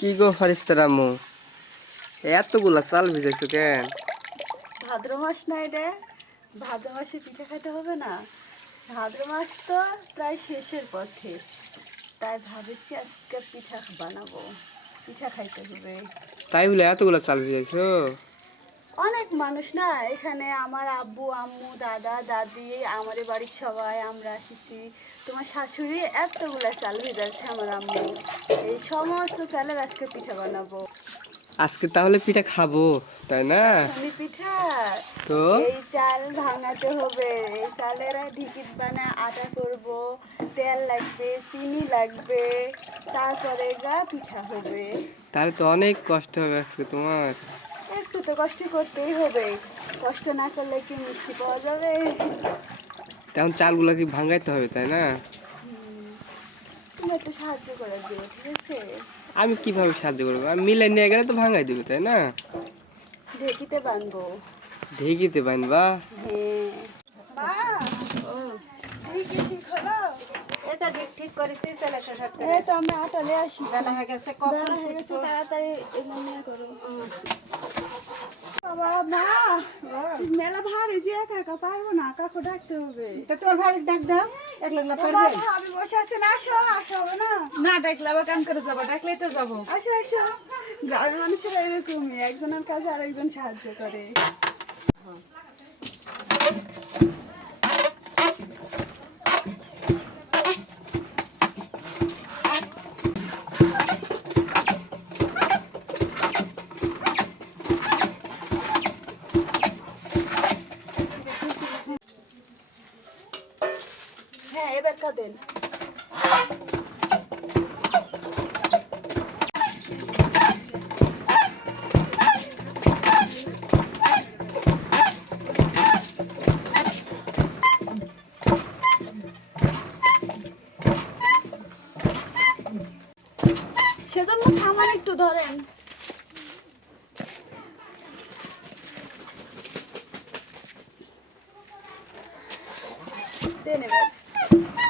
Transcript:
কি গো ফারিস্তার আম্মু? এতগুলা চাল ভিজাইছো কেন? ভাদ্র মাস নাই রে। ভাদ্র মাসে পিঠা খাইতে হবে না। ভাদ্র মাস তো প্রায় শেষের পথে। তাই ভাবেছি আজকে পিঠা বানাবো। পিঠা খাইতে হবে। তাই বলে এতগুলা চাল ভিজাইছো? মানুষ না এখানে আমার আব্বু আম্মু দাদা দাদি আমাদের বাড়ির সবাই আমরা এসেছি তোমার শাশুড়ি এতগুলা চাল ভেজাচ্ছে আমার আম্মু। এই সমস্ত চালের আজকে পিঠা বানাবো। আজকে তাহলে পিঠা খাব তাই না? পিঠা। তো? এই চাল ভাঙাতে হবে। এই চালের ঢিকিত বানায় আটা করব তেল লাগবে চিনি লাগবে তারপরে গা পিঠা হবে। তাহলে তো অনেক কষ্ট হবে আজকে তোমার। একটু তো কষ্ট করতেই হবে। কষ্ট না করলে কি মিষ্টি পাওয়া যাবে? তখন চালগুলা কি ভাঙাইতে হবে তাই না? তুমি একটু সাহায্য করে দিও ঠিক আছে? আমি কীভাবে সাহায্য করব? আমি মিলাই নিয়ে গেলে তো ভাঙাই দিবে তাই না? ঢেকিতে বানবো। ঢেকিতে বানবা? হ্যাঁ। মেলা ভারী যে একা একা পারব না কাকু ডাকতে হবে। তা তোমার ভারী ডাক দাও। একলা লাগলা পারবে। আমি বসে আছি না আসো আসো হবে না? না ডাকলে আবার কাম করে যাব ডাকলেই তো যাব। আসো আসো। গ্রামের মানুষেরা এরকমই একজনের কাজে আরেকজন সাহায্য করে। হ্যাঁ এবার কাঁদেন সেজন্য একটু ধরেন। দেন এবার। Bye.